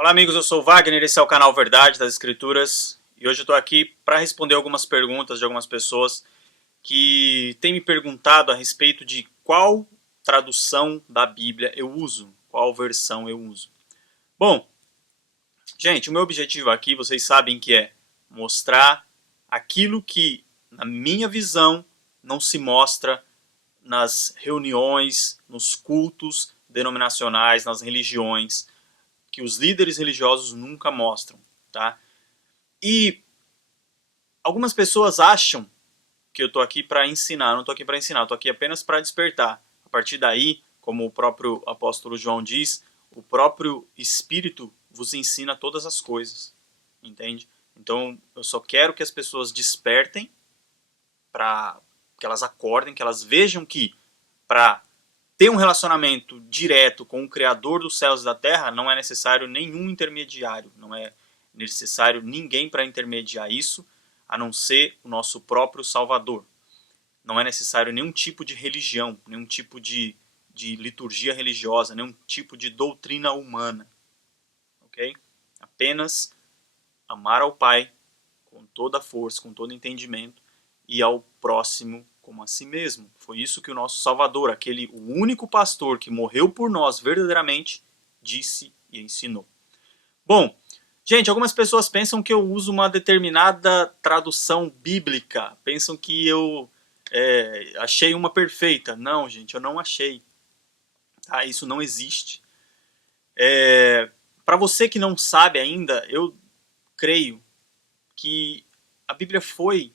Olá amigos, eu sou o Wagner, esse é o canal Verdade das Escrituras e hoje eu estou aqui para responder algumas perguntas de algumas pessoas que têm me perguntado a respeito de qual tradução da Bíblia eu uso, qual versão eu uso. Bom, gente, o meu objetivo aqui, vocês sabem que é mostrar aquilo que, na minha visão, não se mostra nas reuniões, nos cultos denominacionais, nas religiões, que os líderes religiosos nunca mostram, tá? E algumas pessoas acham que eu estou aqui para ensinar, não estou aqui para ensinar, estou aqui apenas para despertar. A partir daí, como o próprio apóstolo João diz, o próprio Espírito vos ensina todas as coisas, entende? Então, eu só quero que as pessoas despertem, para que elas acordem, que elas vejam que para ter um relacionamento direto com o Criador dos céus e da terra, não é necessário nenhum intermediário, não é necessário ninguém para intermediar isso, a não ser o nosso próprio Salvador. Não é necessário nenhum tipo de religião, nenhum tipo de liturgia religiosa, nenhum tipo de doutrina humana. Ok? Apenas amar ao Pai com toda a força, com todo entendimento, e ao próximo como a si mesmo. Foi isso que o nosso Salvador, o único pastor que morreu por nós verdadeiramente, disse e ensinou. Bom, gente, algumas pessoas pensam que eu uso uma determinada tradução bíblica, pensam que eu achei uma perfeita. Não, gente, eu não achei. Tá? Isso não existe. Para você que não sabe ainda, eu creio que a Bíblia foi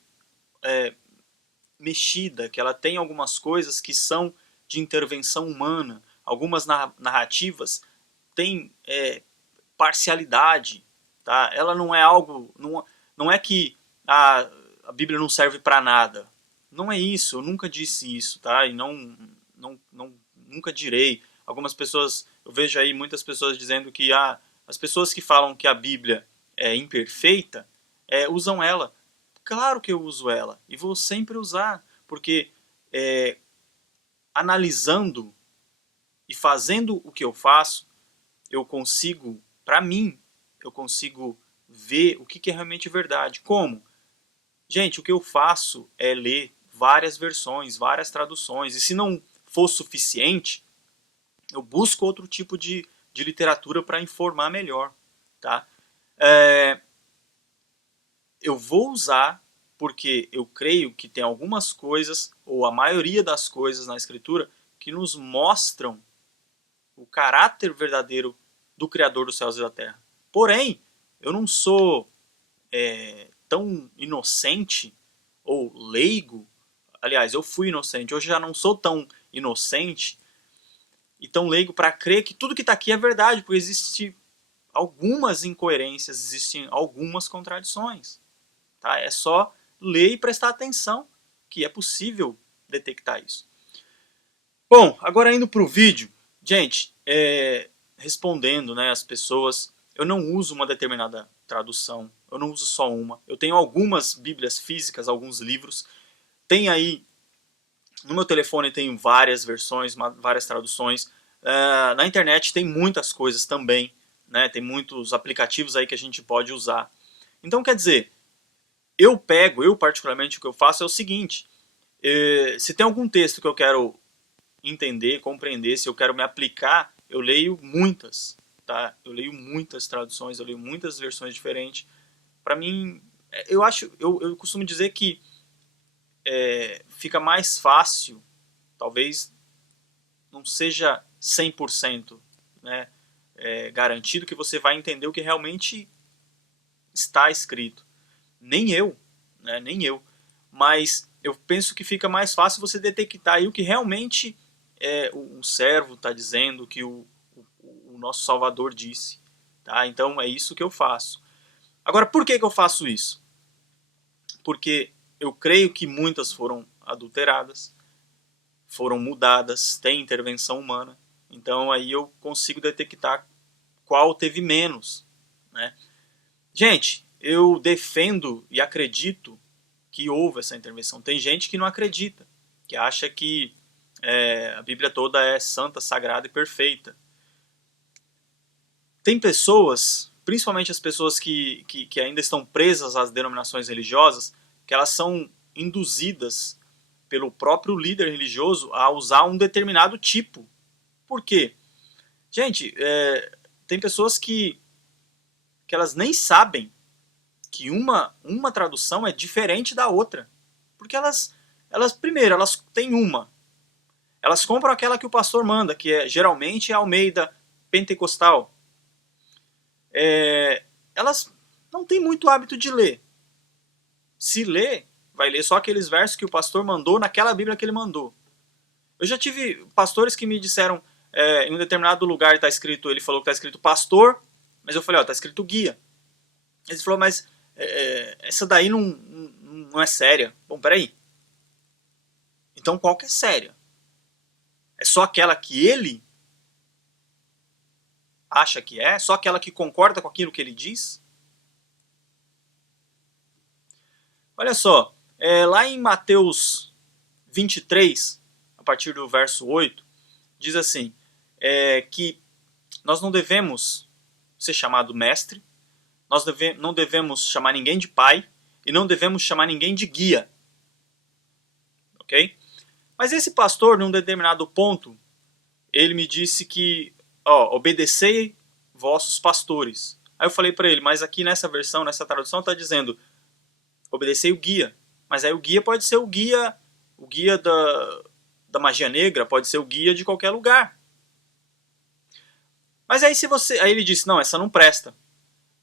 mexida, que ela tem algumas coisas que são de intervenção humana, algumas narrativas têm parcialidade, tá? Ela não é algo, não é que a Bíblia não serve para nada, não é isso, eu nunca disse isso, tá? E nunca direi. Algumas pessoas, eu vejo aí muitas pessoas dizendo que as pessoas que falam que a Bíblia é imperfeita usam ela. Claro que eu uso ela e vou sempre usar, porque analisando e fazendo o que eu faço, eu consigo, para mim, eu consigo ver o que é realmente verdade. Como? Gente, o que eu faço é ler várias versões, várias traduções, e se não for suficiente, eu busco outro tipo de literatura para informar melhor. Tá? Eu vou usar porque eu creio que tem algumas coisas, ou a maioria das coisas na Escritura, que nos mostram o caráter verdadeiro do Criador dos céus e da terra. Porém, eu não sou tão inocente ou leigo. Aliás, eu fui inocente, hoje já não sou tão inocente e tão leigo para crer que tudo que está aqui é verdade, porque existem algumas incoerências, existem algumas contradições. Tá? É só ler e prestar atenção que é possível detectar isso. Bom, agora indo para o vídeo, gente, respondendo, né, as pessoas, eu não uso uma determinada tradução, eu não uso só uma. Eu tenho algumas bíblias físicas, alguns livros. Tem aí, no meu telefone tem várias versões, várias traduções. Na internet tem muitas coisas também, né, tem muitos aplicativos aí que a gente pode usar. Então, quer dizer, eu particularmente, o que eu faço é o seguinte, se tem algum texto que eu quero entender, compreender, se eu quero me aplicar, eu leio muitas, tá? Eu leio muitas traduções, eu leio muitas versões diferentes. Para mim, eu costumo dizer que fica mais fácil, talvez não seja 100%, né, garantido que você vai entender o que realmente está escrito. Nem eu, né, nem eu. Mas eu penso que fica mais fácil você detectar aí o que realmente o servo está dizendo, o que o nosso Salvador disse. Tá? Então é isso que eu faço. Agora, por que eu faço isso? Porque eu creio que muitas foram adulteradas, foram mudadas, tem intervenção humana. Então aí eu consigo detectar qual teve menos. Né? Gente, eu defendo e acredito que houve essa intervenção. Tem gente que não acredita, que acha que a Bíblia toda é santa, sagrada e perfeita. Tem pessoas, principalmente as pessoas que ainda estão presas às denominações religiosas, que elas são induzidas pelo próprio líder religioso a usar um determinado tipo. Por quê? Gente, tem pessoas que elas nem sabem que uma tradução é diferente da outra. Porque primeiro, elas têm uma. Elas compram aquela que o pastor manda, que geralmente é a Almeida Pentecostal. Elas não têm muito hábito de ler. Se ler, vai ler só aqueles versos que o pastor mandou naquela Bíblia que ele mandou. Eu já tive pastores que me disseram, em um determinado lugar está escrito, ele falou que está escrito pastor, mas eu falei, está escrito guia. Ele falou, mas essa daí não é séria. Bom, peraí. Então qual que é séria? É só aquela que ele acha que é? Só aquela que concorda com aquilo que ele diz? Olha só, lá em Mateus 23, a partir do verso 8, diz assim, que nós não devemos ser chamado mestre, nós não devemos chamar ninguém de pai, e não devemos chamar ninguém de guia. Ok? Mas esse pastor, num determinado ponto, ele me disse que, obedecei vossos pastores. Aí eu falei para ele, mas aqui nessa versão, nessa tradução, está dizendo, obedecei o guia. Mas aí o guia pode ser o guia da magia negra, pode ser o guia de qualquer lugar. Mas aí aí ele disse, não, essa não presta.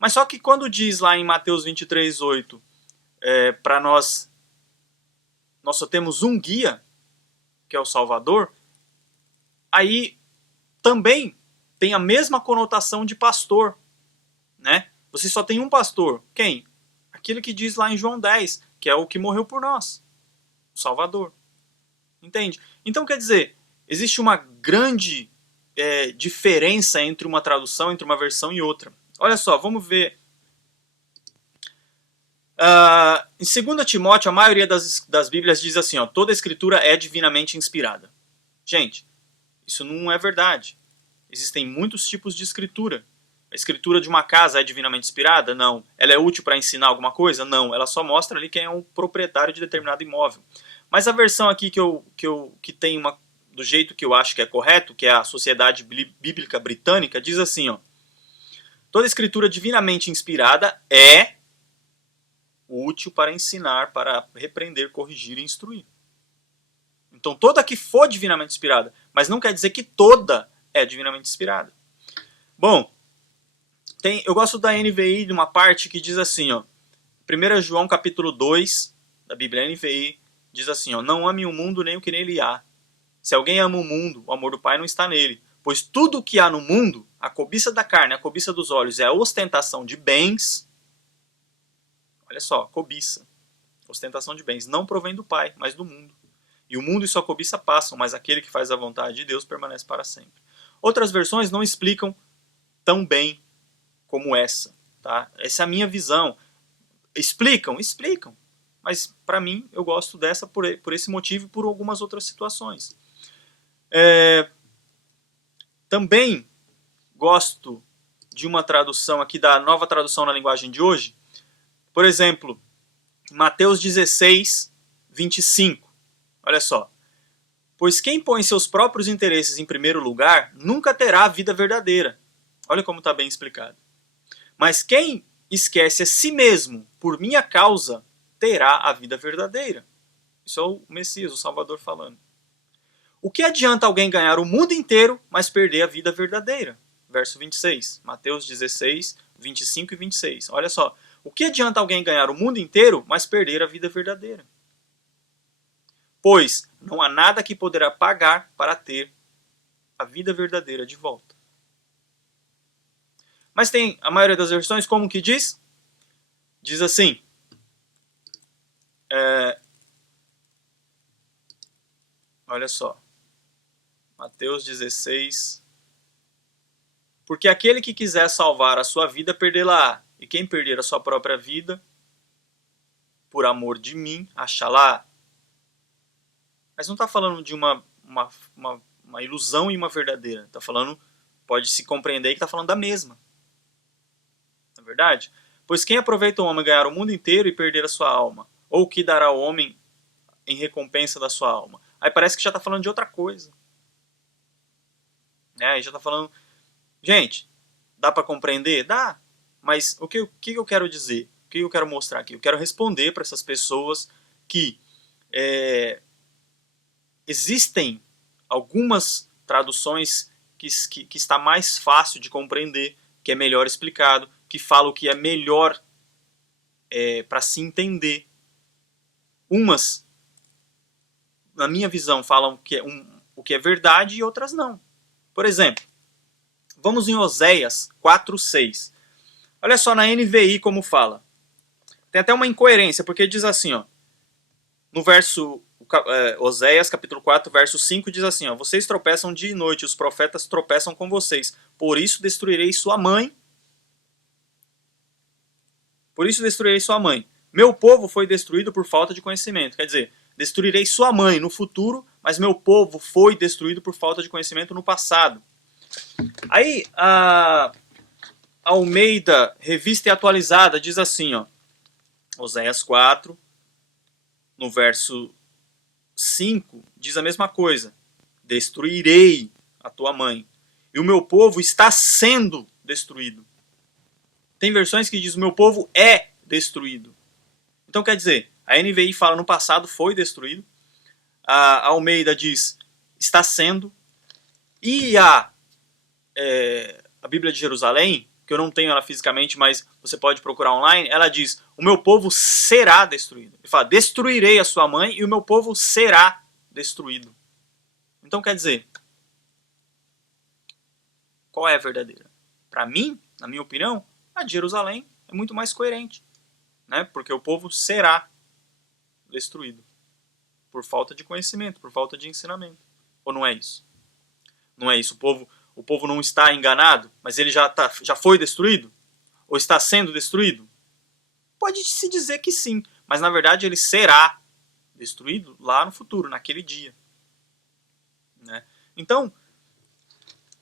Mas só que quando diz lá em Mateus 23, 8, para nós só temos um guia, que é o Salvador, aí também tem a mesma conotação de pastor, né? Você só tem um pastor. Quem? Aquilo que diz lá em João 10, que é o que morreu por nós, o Salvador. Entende? Então, quer dizer, existe uma grande diferença entre uma tradução, entre uma versão e outra. Olha só, vamos ver. Em 2 Timóteo, a maioria das Bíblias diz assim, toda a escritura é divinamente inspirada. Gente, isso não é verdade. Existem muitos tipos de escritura. A escritura de uma casa é divinamente inspirada? Não. Ela é útil para ensinar alguma coisa? Não. Ela só mostra ali quem é o proprietário de determinado imóvel. Mas a versão aqui que tem do jeito que eu acho que é correto, que é a Sociedade Bíblica Britânica, diz assim, toda escritura divinamente inspirada é útil para ensinar, para repreender, corrigir e instruir. Então toda que for divinamente inspirada, mas não quer dizer que toda é divinamente inspirada. Bom, eu gosto da NVI de uma parte que diz assim, 1 João capítulo 2, da Bíblia NVI, diz assim, não ame o mundo nem o que nele há. Se alguém ama o mundo, o amor do Pai não está nele. Pois tudo o que há no mundo, a cobiça da carne, a cobiça dos olhos e a ostentação de bens, olha só, cobiça, ostentação de bens, não provém do Pai, mas do mundo. E o mundo e sua cobiça passam, mas aquele que faz a vontade de Deus permanece para sempre. Outras versões não explicam tão bem como essa. Tá? Essa é a minha visão. Explicam? Explicam. Mas, para mim, eu gosto dessa por esse motivo e por algumas outras situações. Também gosto de uma tradução aqui, da nova tradução na linguagem de hoje. Por exemplo, Mateus 16, 25. Olha só. Pois quem põe seus próprios interesses em primeiro lugar, nunca terá a vida verdadeira. Olha como está bem explicado. Mas quem esquece a si mesmo por minha causa, terá a vida verdadeira. Isso é o Messias, o Salvador falando. O que adianta alguém ganhar o mundo inteiro, mas perder a vida verdadeira? Verso 26, Mateus 16, 25 e 26. Olha só. O que adianta alguém ganhar o mundo inteiro, mas perder a vida verdadeira? Pois não há nada que poderá pagar para ter a vida verdadeira de volta. Mas tem a maioria das versões, como que diz? Diz assim. Olha só. Mateus 16. Porque aquele que quiser salvar a sua vida, perdê-la-á. E quem perder a sua própria vida, por amor de mim, achá-la. Mas não está falando de uma ilusão e uma verdadeira. Está falando, pode se compreender que está falando da mesma. verdade? Pois quem aproveita o homem ganhar o mundo inteiro e perder a sua alma? Ou o que dará ao homem em recompensa da sua alma? Aí parece que já está falando de outra coisa. Aí já está falando... Gente, dá para compreender? Dá. Mas o que eu quero dizer? O que eu quero mostrar aqui? Eu quero responder para essas pessoas que existem algumas traduções que está mais fácil de compreender, que é melhor explicado, que fala o que é melhor para se entender. Umas, na minha visão, falam o que é verdade e outras não. Por exemplo, vamos em Oséias 4:6. Olha só na NVI como fala. Tem até uma incoerência, porque diz assim, ó, no verso Oséias capítulo 4, verso 5 diz assim, ó, vocês tropeçam dia e noite, os profetas tropeçam com vocês, por isso destruirei sua mãe. Por isso destruirei sua mãe. Meu povo foi destruído por falta de conhecimento. Quer dizer, destruirei sua mãe no futuro, mas meu povo foi destruído por falta de conhecimento no passado. Aí, a Almeida, Revista e Atualizada, diz assim, ó, Oséias 4, no verso 5, diz a mesma coisa. Destruirei a tua mãe. E o meu povo está sendo destruído. Tem versões que diz o meu povo é destruído. Então quer dizer, a NVI fala no passado foi destruído. A Almeida diz está sendo. E a Bíblia de Jerusalém, que eu não tenho ela fisicamente, mas você pode procurar online, ela diz, o meu povo será destruído. Ele fala, destruirei a sua mãe e o meu povo será destruído. Então quer dizer, qual é a verdadeira? Para mim, na minha opinião, a de Jerusalém é muito mais coerente. Né? Porque o povo será destruído. Por falta de conhecimento, por falta de ensinamento. Ou não é isso? Não é isso. O povo não está enganado, mas ele já foi destruído? Ou está sendo destruído? Pode se dizer que sim, mas na verdade ele será destruído lá no futuro, naquele dia. Né? Então,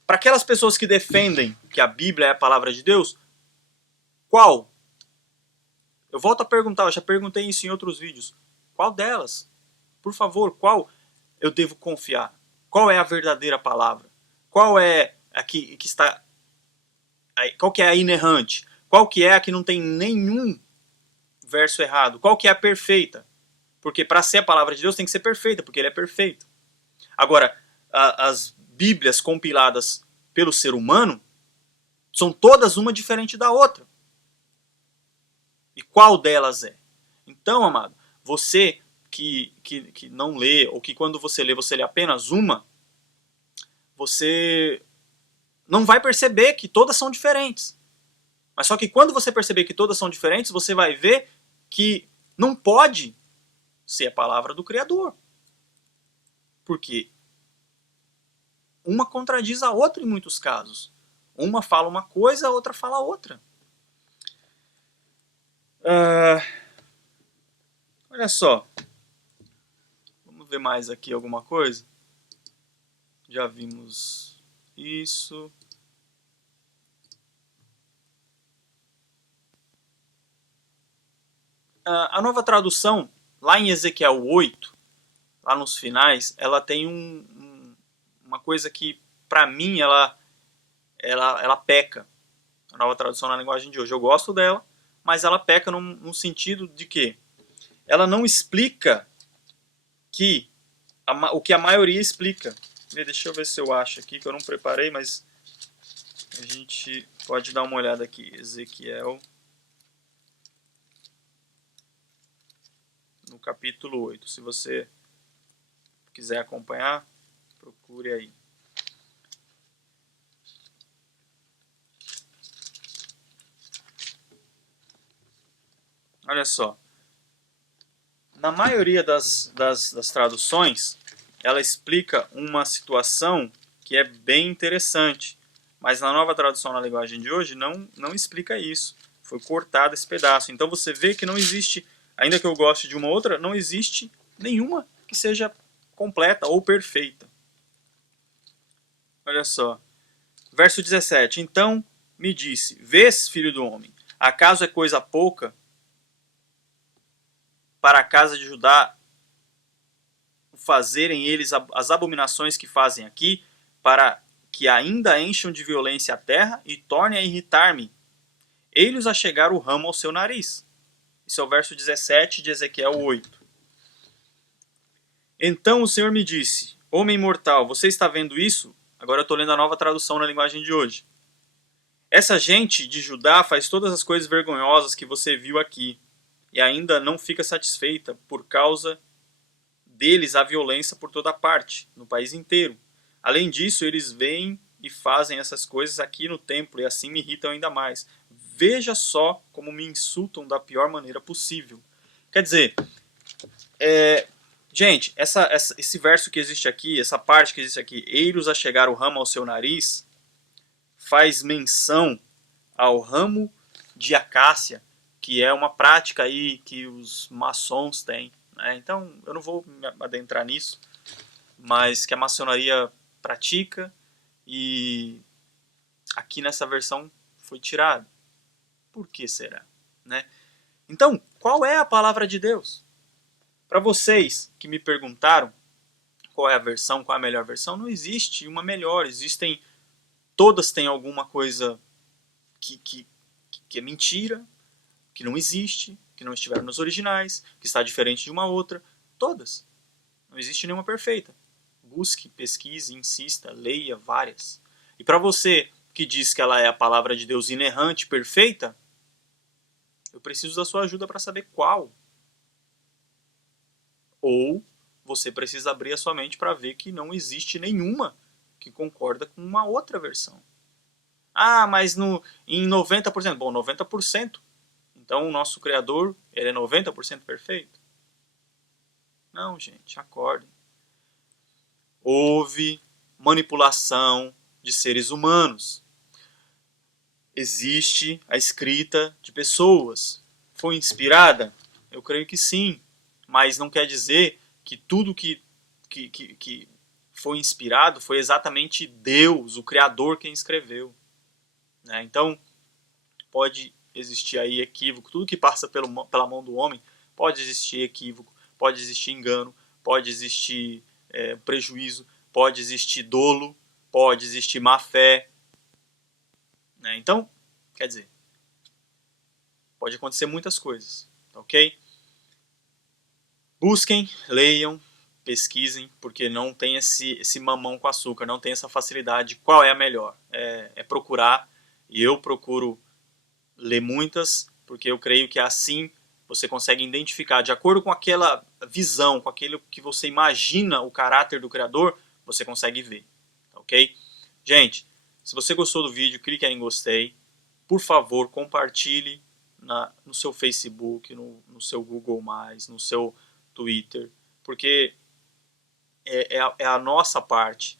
para aquelas pessoas que defendem que a Bíblia é a palavra de Deus, qual? Eu volto a perguntar, eu já perguntei isso em outros vídeos. Qual delas? Por favor, qual eu devo confiar? Qual é a verdadeira palavra? Qual é a que está... Qual que é a inerrante? Qual que é a que não tem nenhum verso errado? Qual que é a perfeita? Porque para ser a palavra de Deus tem que ser perfeita, porque ele é perfeito. Agora, as Bíblias compiladas pelo ser humano são todas uma diferente da outra. E qual delas é? Então, amado, você que não lê, ou que quando você lê apenas uma, você não vai perceber que todas são diferentes. Mas só que quando você perceber que todas são diferentes, você vai ver que não pode ser a palavra do Criador. Porque uma contradiz a outra em muitos casos. Uma fala uma coisa, a outra fala outra. Olha só. Vamos ver mais aqui alguma coisa. Já vimos isso. A nova tradução, lá em Ezequiel 8, lá nos finais, ela tem uma coisa que, para mim, ela peca. A nova tradução na linguagem de hoje. Eu gosto dela, mas ela peca no sentido de que ela não explica o que a maioria explica. Deixa eu ver se eu acho aqui, que eu não preparei, mas a gente pode dar uma olhada aqui. Ezequiel, no capítulo 8. Se você quiser acompanhar, procure aí. Olha só. Na maioria das traduções, ela explica uma situação que é bem interessante. Mas na nova tradução na linguagem de hoje não explica isso. Foi cortado esse pedaço. Então você vê que não existe, ainda que eu goste de uma outra, não existe nenhuma que seja completa ou perfeita. Olha só. Verso 17. Então me disse, vês, filho do homem, Acaso é coisa pouca para a casa de Judá fazerem eles as abominações que fazem aqui, para que ainda encham de violência a terra e tornem a irritar-me? Ei-los a chegar o ramo ao seu nariz. Esse é o verso 17 de Ezequiel 8. Então o Senhor me disse: homem mortal, você está vendo isso? Agora eu estou lendo a nova tradução na linguagem de hoje. Essa gente de Judá faz todas as coisas vergonhosas que você viu aqui, e ainda não fica satisfeita. Por causa deles há violência por toda parte, no país inteiro. Além disso, eles vêm e fazem essas coisas aqui no templo, e assim me irritam ainda mais. Veja só como me insultam da pior maneira possível. Quer dizer, gente, esse verso que existe aqui, essa parte que existe aqui, ei-los a chegar o ramo ao seu nariz, faz menção ao ramo de acácia, que é uma prática aí que os maçons têm, né? Então, eu não vou me adentrar nisso, mas que a maçonaria pratica, e aqui nessa versão foi tirado. Por que será? Né? Então, qual é a palavra de Deus? Para vocês que me perguntaram qual é a versão, qual é a melhor versão, não existe uma melhor. Existem, todas têm alguma coisa que é mentira, que não existe, que não estiveram nos originais, que está diferente de uma outra. Todas. Não existe nenhuma perfeita. Busque, pesquise, insista, leia várias. E para você que diz que ela é a palavra de Deus inerrante, perfeita, eu preciso da sua ajuda para saber qual. Ou você precisa abrir a sua mente para ver que não existe nenhuma que concorda com uma outra versão. Ah, mas em 90%. Bom, 90%. Então o nosso Criador, ele é 90% perfeito? Não, gente, acordem. Houve manipulação de seres humanos. Existe a escrita de pessoas. Foi inspirada? Eu creio que sim. Mas não quer dizer que tudo que foi inspirado foi exatamente Deus, o Criador, quem escreveu. Né? Então, pode existir aí equívoco. Tudo que passa pela mão do homem pode existir equívoco, pode existir engano, pode existir prejuízo, pode existir dolo, pode existir má fé. Né? Então, quer dizer, pode acontecer muitas coisas, ok? Busquem, leiam, pesquisem, porque não tem esse mamão com açúcar, não tem essa facilidade. Qual é a melhor? É procurar, e eu procuro ler muitas, porque eu creio que assim você consegue identificar, de acordo com aquela visão, com aquilo que você imagina o caráter do Criador, você consegue ver, ok? Gente, se você gostou do vídeo, clique aí em gostei. Por favor, compartilhe no seu Facebook, no seu Google+, no seu Twitter, porque é a nossa parte.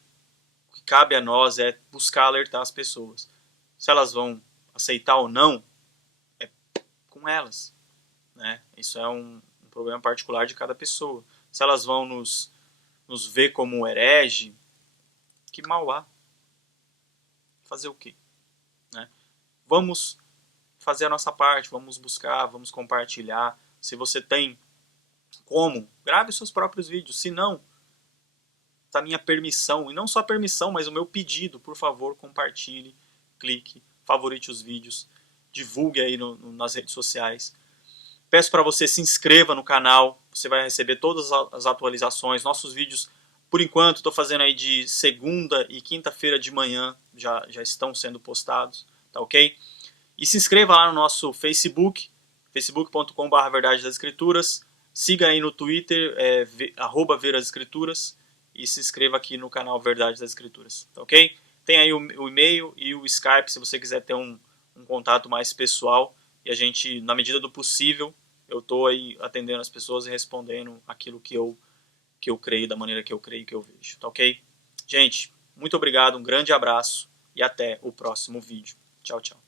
O que cabe a nós é buscar alertar as pessoas. Se elas vão aceitar ou não, é com elas. Né? Isso é um problema particular de cada pessoa. Se elas vão nos ver como herege, que mal há. Fazer o quê? Né? Vamos fazer a nossa parte, vamos buscar, vamos compartilhar. Se você tem como, grave os seus próprios vídeos. Se não, a minha permissão, e não só a permissão, mas o meu pedido, por favor, compartilhe, clique, favorite os vídeos, divulgue aí nas redes sociais. Peço para você se inscreva no canal, você vai receber todas as atualizações. Nossos vídeos, por enquanto, estou fazendo aí de segunda e quinta-feira de manhã, já estão sendo postados, tá ok? E se inscreva lá no nosso Facebook, facebook.com/verdade das escrituras. Siga aí no Twitter, @verasescrituras, e se inscreva aqui no canal Verdade das Escrituras, tá ok? Tem aí o e-mail e o Skype, se você quiser ter um contato mais pessoal, e a gente, na medida do possível, eu estou aí atendendo as pessoas e respondendo aquilo que eu creio, da maneira que eu creio, que eu vejo, tá ok? Gente, muito obrigado, um grande abraço e até o próximo vídeo. Tchau, tchau.